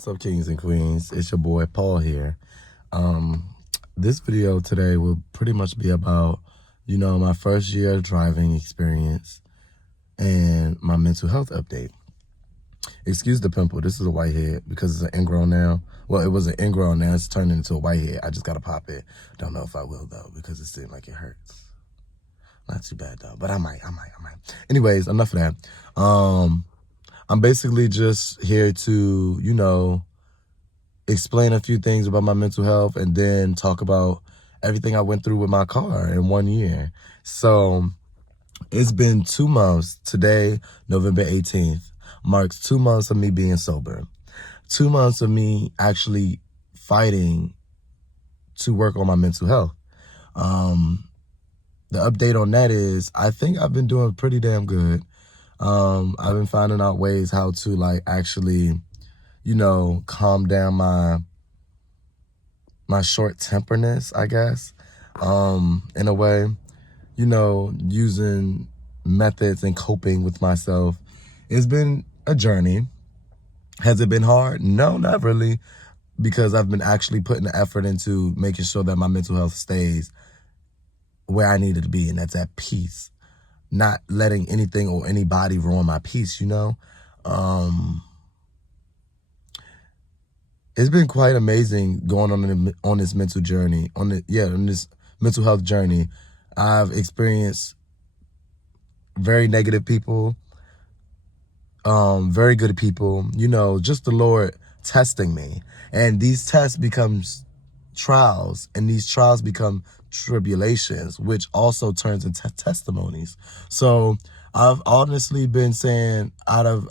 What's up, kings and queens? It's your boy Paul here. This video today will pretty much be about, my first year driving experience and my mental health update. Excuse the pimple. This is a whitehead because it's an ingrown now. Well, it was an ingrown now. It's turned into a whitehead. I just got to pop it. Don't know if I will, though, because it seemed like it hurts. Not too bad, though, but I might. Anyways, enough of that. I'm basically just here to, explain a few things about my mental health and then talk about everything I went through with my car in 1 year. So it's been 2 months. Today, November 18th, marks 2 months of me being sober. 2 months of me actually fighting to work on my mental health. The update on that is I think I've been doing pretty damn good. I've been finding out ways how to actually, calm down my short-temperness, I guess, in a way, using methods and coping with myself. It's been a journey. Has it been hard? No, not really, because I've been actually putting the effort into making sure that my mental health stays where I need it to be, and that's at peace. Not letting anything or anybody ruin my peace, It's been quite amazing going on this mental journey, on this mental health journey. I've experienced very negative people, very good people, just the Lord testing me. And these tests becomes trials, and these trials become tribulations, which also turns into testimonies. So I've honestly been saying I've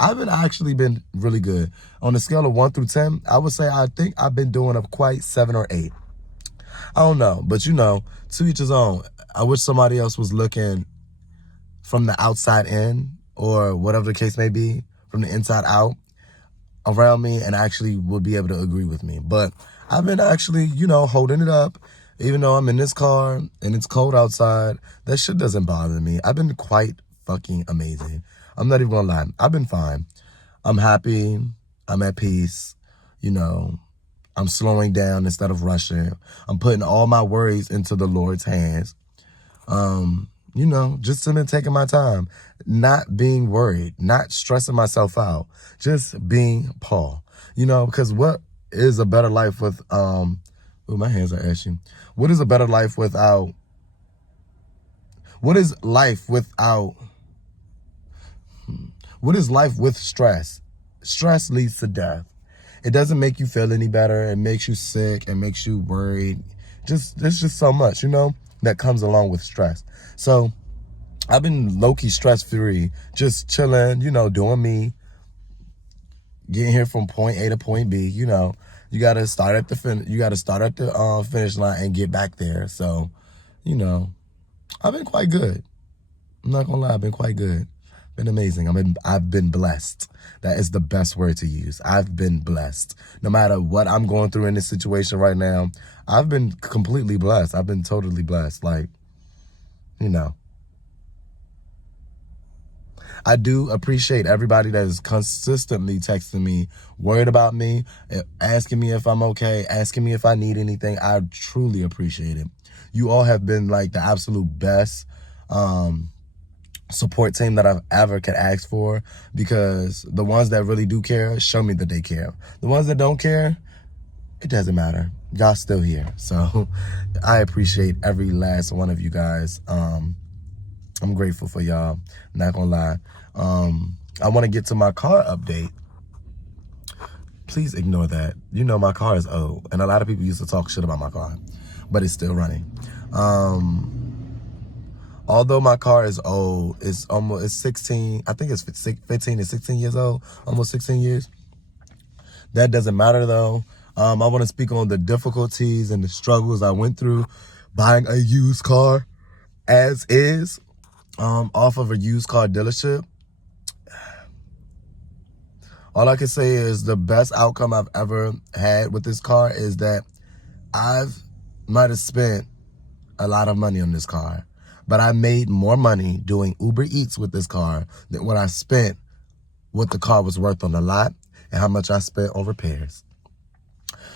actually been really good. On a scale of 1 through 10, I would say I think I've been doing a quite 7 or 8. I don't know, but to each his own. I wish somebody else was looking from the outside in, or whatever the case may be, from the inside out around me, and actually would be able to agree with me. But I've been actually, holding it up. Even though I'm in this car and it's cold outside, that shit doesn't bother me. I've been quite fucking amazing. I'm not even gonna lie. I've been fine. I'm happy. I'm at peace. I'm slowing down instead of rushing. I'm putting all my worries into the Lord's hands. Just been taking my time, not being worried, not stressing myself out, just being Paul. Because what is a better life with my hands are ashy. What is a better life without? What is life without? What is life with stress? Stress leads to death. It doesn't make you feel any better. It makes you sick. It makes you worried. There's just so much, that comes along with stress. So I've been low-key stress-free, just chilling, doing me, getting here from point A to point B. You gotta start at the finish line and get back there. So, I've been quite good. I'm not gonna lie, I've been quite good. Been amazing. I've been blessed. That is the best word to use. I've been blessed. No matter what I'm going through in this situation right now, I've been completely blessed. I've been totally blessed. I do appreciate everybody that is consistently texting me, worried about me, asking me if I'm okay, asking me if I need anything. I truly appreciate it. You all have been the absolute best support team that I've ever could ask for, because the ones that really do care show me that they care. The ones that don't care, it doesn't matter. Y'all still here. So I appreciate every last one of you guys. I'm grateful for y'all. Not gonna lie. I want to get to my car update. Please ignore that. My car is old, and a lot of people used to talk shit about my car, but it's still running. Although my car is old, it's 16, I think it's 15 to 16 years old, almost 16 years. That doesn't matter though. I want to speak on the difficulties and the struggles I went through buying a used car as is, off of a used car dealership. All I can say is the best outcome I've ever had with this car is that might have spent a lot of money on this car, but I made more money doing Uber Eats with this car than what I spent what the car was worth on the lot, and how much I spent on repairs,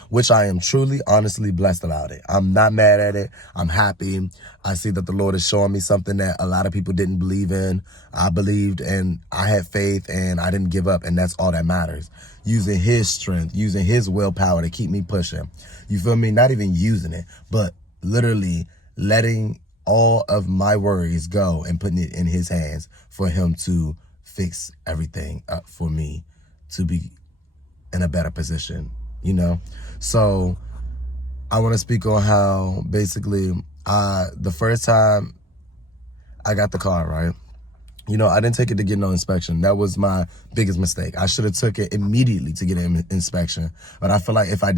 which I am truly, honestly blessed about it. I'm not mad at it. I'm happy. I see that the Lord is showing me something that a lot of people didn't believe in. I believed, and I had faith, and I didn't give up, and that's all that matters. Using his strength, using his willpower to keep me pushing. You feel me? Not even using it, but literally letting all of my worries go and putting it in his hands for him to fix everything up for me to be in a better position, you know? So I want to speak on how basically the first time I got the car, right? You know, I didn't take it to get no inspection. That was my biggest mistake. I should have took it immediately to get an inspection. But I feel like if I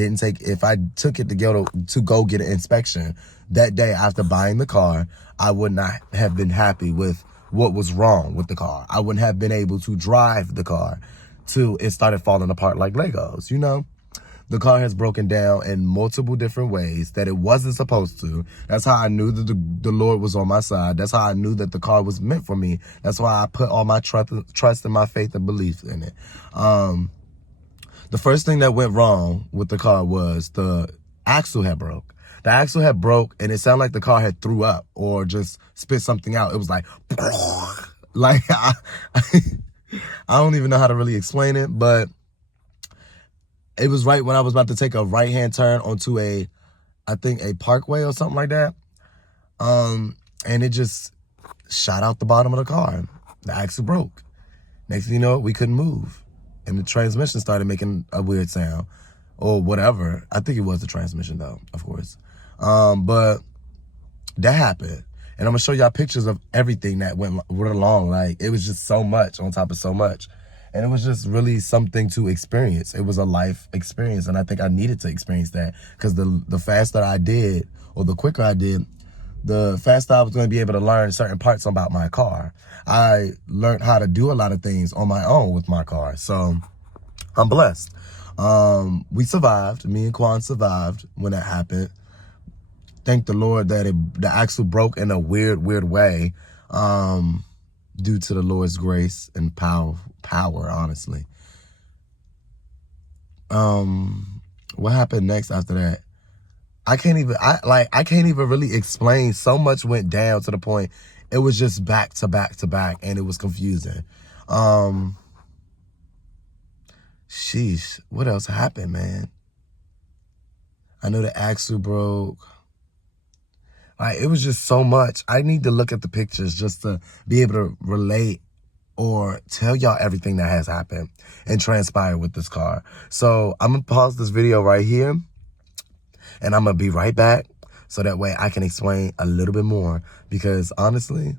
took it to go get an inspection that day after buying the car, I would not have been happy with what was wrong with the car. I wouldn't have been able to drive the car till it started falling apart like Legos, you know? The car has broken down in multiple different ways that it wasn't supposed to. That's how I knew that the Lord was on my side. That's how I knew that the car was meant for me. That's why I put all my trust and my faith and belief in it. The first thing that went wrong with the car was the axle had broke. The axle had broke, and it sounded like the car had threw up or just spit something out. It was like, like I don't even know how to really explain it, but it was right when I was about to take a right-hand turn onto I think a parkway or something like that. And it just shot out the bottom of the car. The axle broke. Next thing you know, we couldn't move. And the transmission started making a weird sound or whatever. I think it was the transmission though, of course. But that happened. And I'm gonna show y'all pictures of everything that went along. Like, it was just so much on top of so much. And it was just really something to experience. It was a life experience. And I think I needed to experience that because the faster I did, or the quicker I did, the faster I was going to be able to learn certain parts about my car. I learned how to do a lot of things on my own with my car. So I'm blessed. We survived. Me and Quan survived when that happened. Thank the Lord that the axle broke in a weird way. Due to the Lord's grace and power, honestly. What happened next after that? I can't even really explain. So much went down to the point it was just back to back to back, and it was confusing. Sheesh, what else happened, man? I know the axle broke. Like, it was just so much. I need to look at the pictures just to be able to relate or tell y'all everything that has happened and transpired with this car. So I'm going to pause this video right here, and I'm going to be right back so that way I can explain a little bit more, because honestly,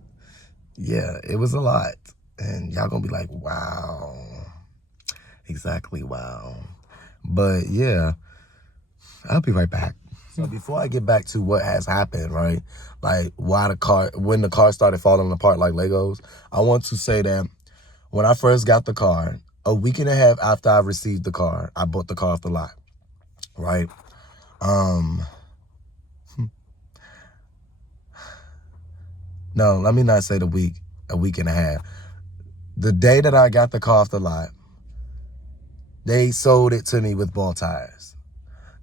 yeah, it was a lot. And y'all going to be like, wow. Exactly, wow. But yeah, I'll be right back. So before I get back to what has happened, right, like when the car started falling apart like Legos, I want to say that when I first got the car, a week and a half after I received the car, I bought the car off the lot, right? No, let me not say a week and a half. The day that I got the car off the lot, they sold it to me with ball tires.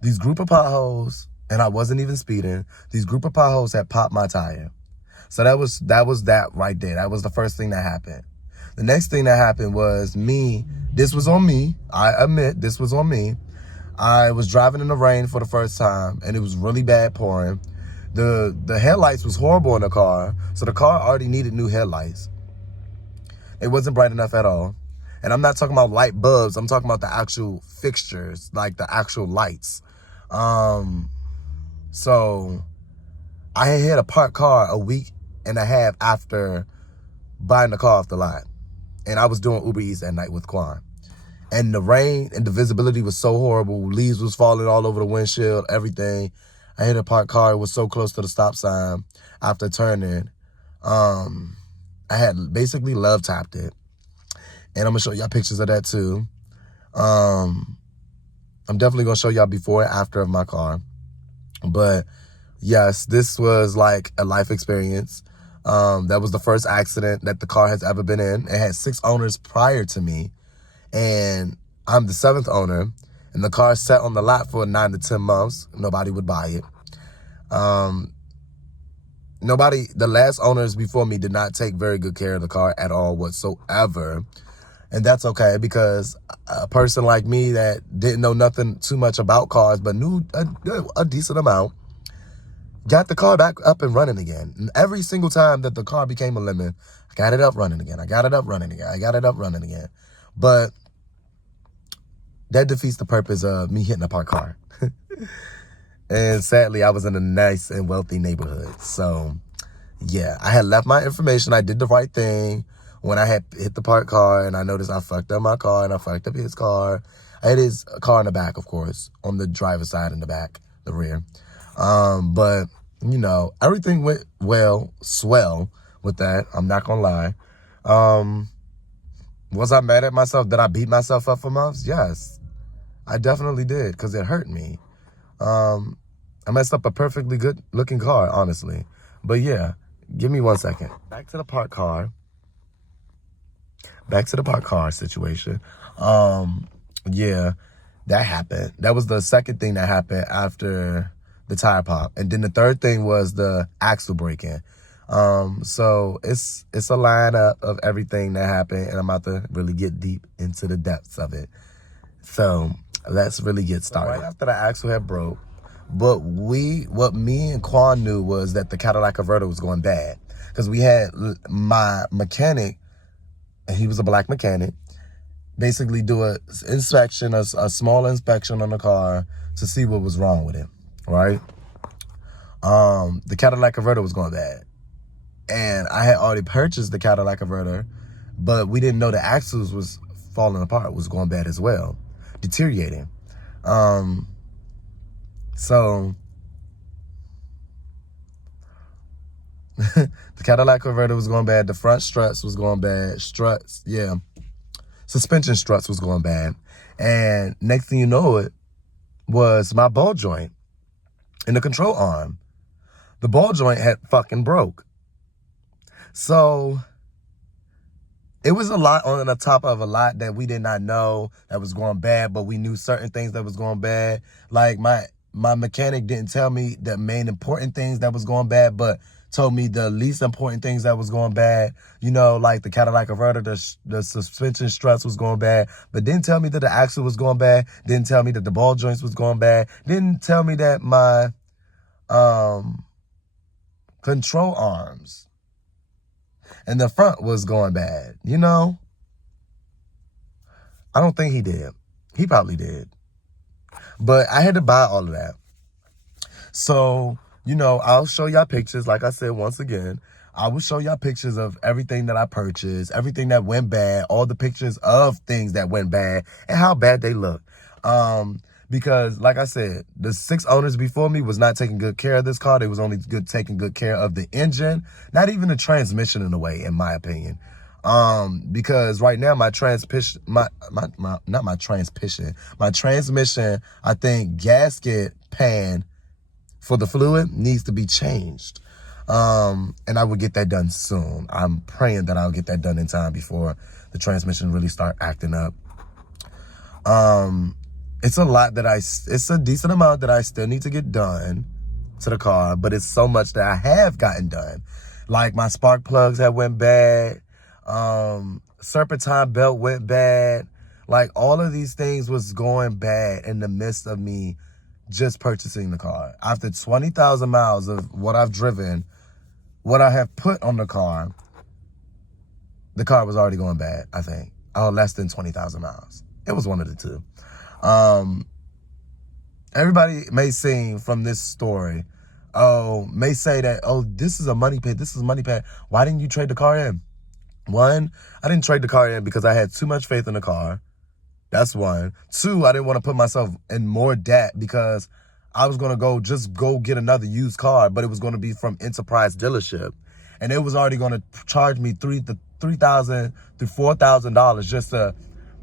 These group of potholes, and I wasn't even speeding, these group of potholes had popped my tire. So that was that right there. That was the first thing that happened. The next thing that happened was this was on me. I admit this was on me. I was driving in the rain for the first time, and it was really bad pouring. The headlights was horrible in the car, so the car already needed new headlights. It wasn't bright enough at all. And I'm not talking about light bulbs. I'm talking about the actual fixtures, like the actual lights. So I had hit a parked car a week and a half after buying the car off the lot. And I was doing Uber Eats at night with Quan. And the rain and the visibility was so horrible. Leaves was falling all over the windshield, everything. I hit a parked car. It was so close to the stop sign after turning. I had basically love tapped it. And I'm going to show y'all pictures of that too. I'm definitely going to show y'all before and after of my car. But yes, this was like a life experience. That was the first accident that the car has ever been in. It had 6 owners prior to me. And I'm the 7th owner, and the car sat on the lot for 9 to 10 months. Nobody would buy it. The last owners before me did not take very good care of the car at all whatsoever. And that's okay, because a person like me that didn't know nothing too much about cars, but knew a decent amount, got the car back up and running again. And every single time that the car became a lemon, I got it up running again. I got it up running again. I got it up running again. But that defeats the purpose of me hitting a parked car. And sadly, I was in a nice and wealthy neighborhood. So, yeah, I had left my information. I did the right thing when I had hit the parked car, and I noticed I fucked up my car and I fucked up his car. I had his car in the back, of course, on the driver's side in the back, the rear. But, you know, everything went swell with that. I'm not going to lie. Was I mad at myself? Did I beat myself up for months? Yes, I definitely did, because it hurt me. I messed up a perfectly good looking car, honestly. But yeah, give me 1 second. Back to the parked car situation. Yeah, that happened. That was the second thing that happened after the tire pop. And then the third thing was the axle breaking. So it's a lineup of everything that happened, and I'm about to really get deep into the depths of it. So let's really get started. Right after the axle had broke, what me and Quan knew was that the Cadillac Converter was going bad, because we had my mechanic, and he was a black mechanic, basically do a small inspection on the car to see what was wrong with it, right? The Cadillac Converter was going bad, and I had already purchased the Cadillac Converter, but we didn't know the axles was falling apart, was going bad as well, deteriorating. So the Cadillac Converter was going bad. The front struts was going bad. Suspension struts was going bad. And next thing you know, it was my ball joint in the control arm. The ball joint had fucking broke. So it was a lot on the top of a lot that we did not know that was going bad, but we knew certain things that was going bad. Like my mechanic didn't tell me the main important things that was going bad, but told me the least important things that was going bad. You know, like the Cadillac Converter, the suspension struts was going bad, but didn't tell me that the axle was going bad. Didn't tell me that the ball joints was going bad. Didn't tell me that my control arms and the front was going bad. You know, I don't think he did. He probably did. But I had to buy all of that. So, you know, I'll show y'all pictures. Like I said, once again, I will show y'all pictures of everything that I purchased, everything that went bad, all the pictures of things that went bad, and how bad they look. Because, like I said, the 6 owners before me was not taking good care of this car. They was only taking good care of the engine, not even the transmission in a way, in my opinion. Because right now my transmission, I think gasket pan for the fluid needs to be changed. And I will get that done soon. I'm praying that I'll get that done in time before the transmission really start acting up. It's a decent amount that I still need to get done to the car, but it's so much that I have gotten done. Like my spark plugs have went bad. Serpentine belt went bad. Like all of these things was going bad in the midst of me just purchasing the car. After 20,000 miles of what I've driven, what I have put on the car was already going bad, I think. Oh, less than 20,000 miles. It was one of the two. Everybody may sing from this story, may say that, this is a money pit. This is money pit. Why didn't you trade the car in? One, I didn't trade the car in because I had too much faith in the car. That's one. Two, I didn't want to put myself in more debt because I was going to go get another used car, but it was going to be from Enterprise dealership. And it was already going to charge me $3,000 to $4,000 just to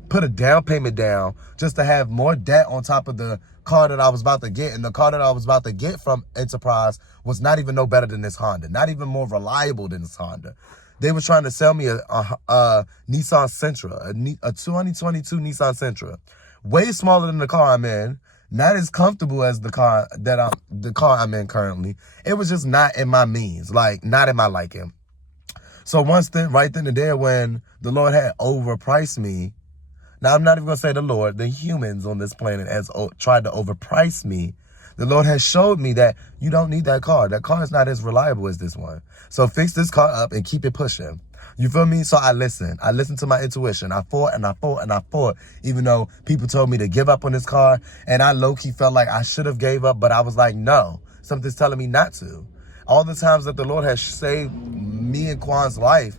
put a down payment down just to have more debt on top of the car that I was about to get. And the car that I was about to get from Enterprise was not even no better than this Honda, not even more reliable than this Honda. They were trying to sell me a Nissan Sentra, a 2022 Nissan Sentra, way smaller than the car I'm in, not as comfortable as the car I'm in currently. It was just not in my means, like not in my liking. So right then and there, when the Lord had overpriced me, now I'm not even gonna say the Lord, the humans on this planet has tried to overprice me. The Lord has showed me that you don't need that car. That car is not as reliable as this one. So fix this car up and keep it pushing. You feel me? So I listened. I listened to my intuition. I fought and I fought and I fought, even though people told me to give up on this car. And I low-key felt like I should have gave up, but I was like, no, something's telling me not to. All the times that the Lord has saved me and Quan's life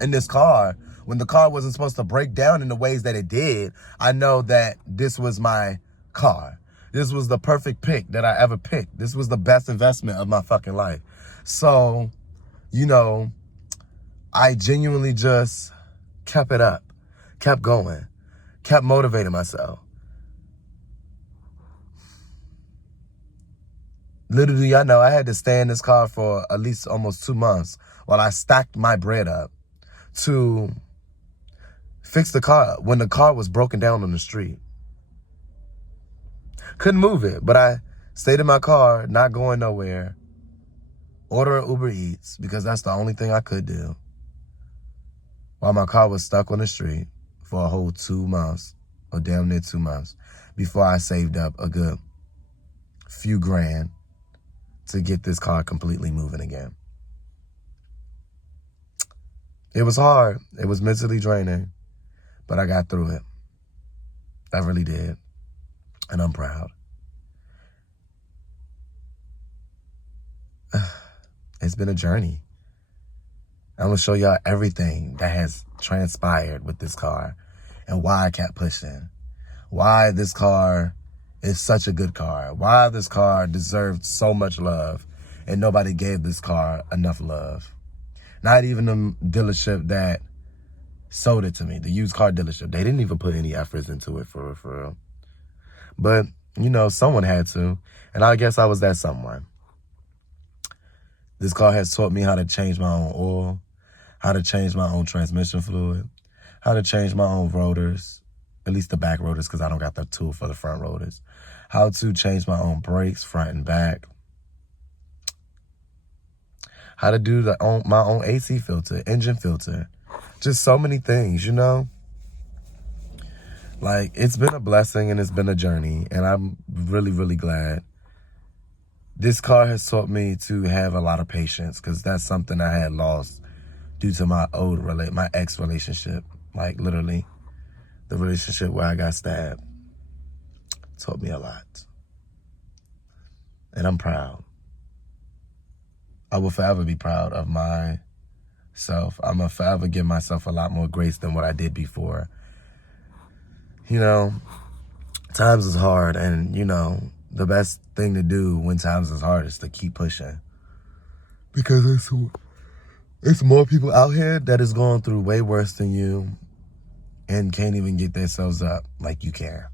in this car, when the car wasn't supposed to break down in the ways that it did, I know that this was my car. This was the perfect pick that I ever picked. This was the best investment of my fucking life. So, you know, I genuinely just kept it up, kept going, kept motivating myself. Little do y'all know, I had to stay in this car for at least almost 2 months while I stacked my bread up to fix the car up when the car was broken down on the street. Couldn't move it, but I stayed in my car, not going nowhere, ordering Uber Eats because that's the only thing I could do, while my car was stuck on the street for a whole 2 months, or damn near 2 months, before I saved up a good few grand to get this car completely moving again. It was hard. It was mentally draining, but I got through it. I really did. And I'm proud. It's been a journey. I'm going to show y'all everything that has transpired with this car and why I kept pushing. Why this car is such a good car. Why this car deserved so much love and nobody gave this car enough love. Not even the dealership that sold it to me, the used car dealership. They didn't even put any efforts into it for real. But, you know, someone had to. And I guess I was that someone. This car has taught me how to change my own oil, how to change my own transmission fluid, how to change my own rotors, at least the back rotors because I don't got the tool for the front rotors, how to change my own brakes, front and back, how to do my own AC filter, engine filter, just so many things, you know? Like, it's been a blessing and it's been a journey, and I'm really, really glad. This car has taught me to have a lot of patience because that's something I had lost due to my my ex relationship. Like, literally, the relationship where I got stabbed taught me a lot. And I'm proud. I will forever be proud of myself. I'm going to forever give myself a lot more grace than what I did before. You know, times is hard, and, you know, the best thing to do when times is hard is to keep pushing. Because it's more people out here that is going through way worse than you and can't even get themselves up like you can.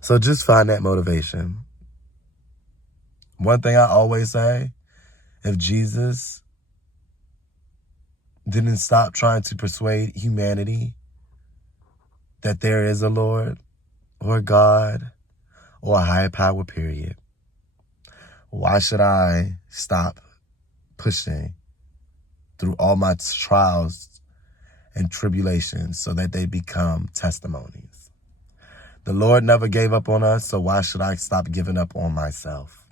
So just find that motivation. One thing I always say, if Jesus didn't stop trying to persuade humanity that there is a Lord or God or a higher power, period, why should I stop pushing through all my trials and tribulations so that they become testimonies? The Lord never gave up on us, so why should I stop giving up on myself?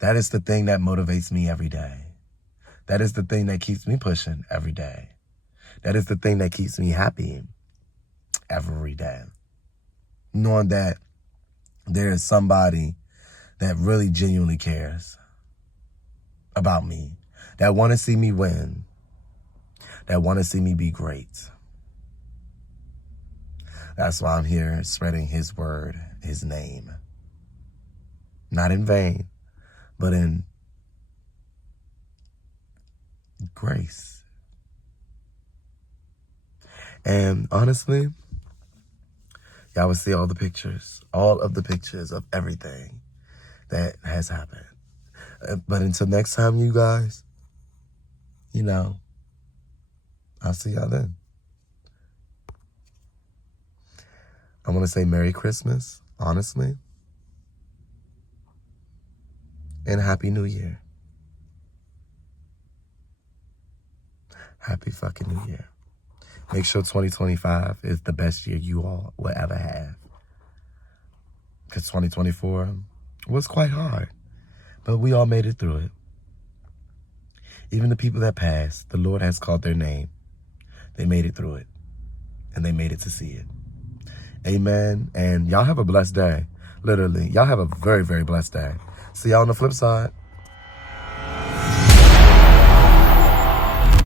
That is the thing that motivates me every day. That is the thing that keeps me pushing every day. That is the thing that keeps me happy every day. Knowing that there is somebody that really genuinely cares about me, that want to see me win, that want to see me be great. That's why I'm here spreading his word, his name. Not in vain, but in grace. And honestly, y'all will see all of the pictures of everything that has happened. But until next time, you guys, you know, I'll see y'all then. I want to say Merry Christmas, honestly, and Happy New Year. Happy fucking New Year. Make sure 2025 is the best year you all will ever have. Because 2024 was quite hard, but we all made it through it. Even the people that passed, the Lord has called their name. They made it through it, and they made it to see it. Amen. And y'all have a blessed day. Literally, y'all have a very, very blessed day. See y'all on the flip side.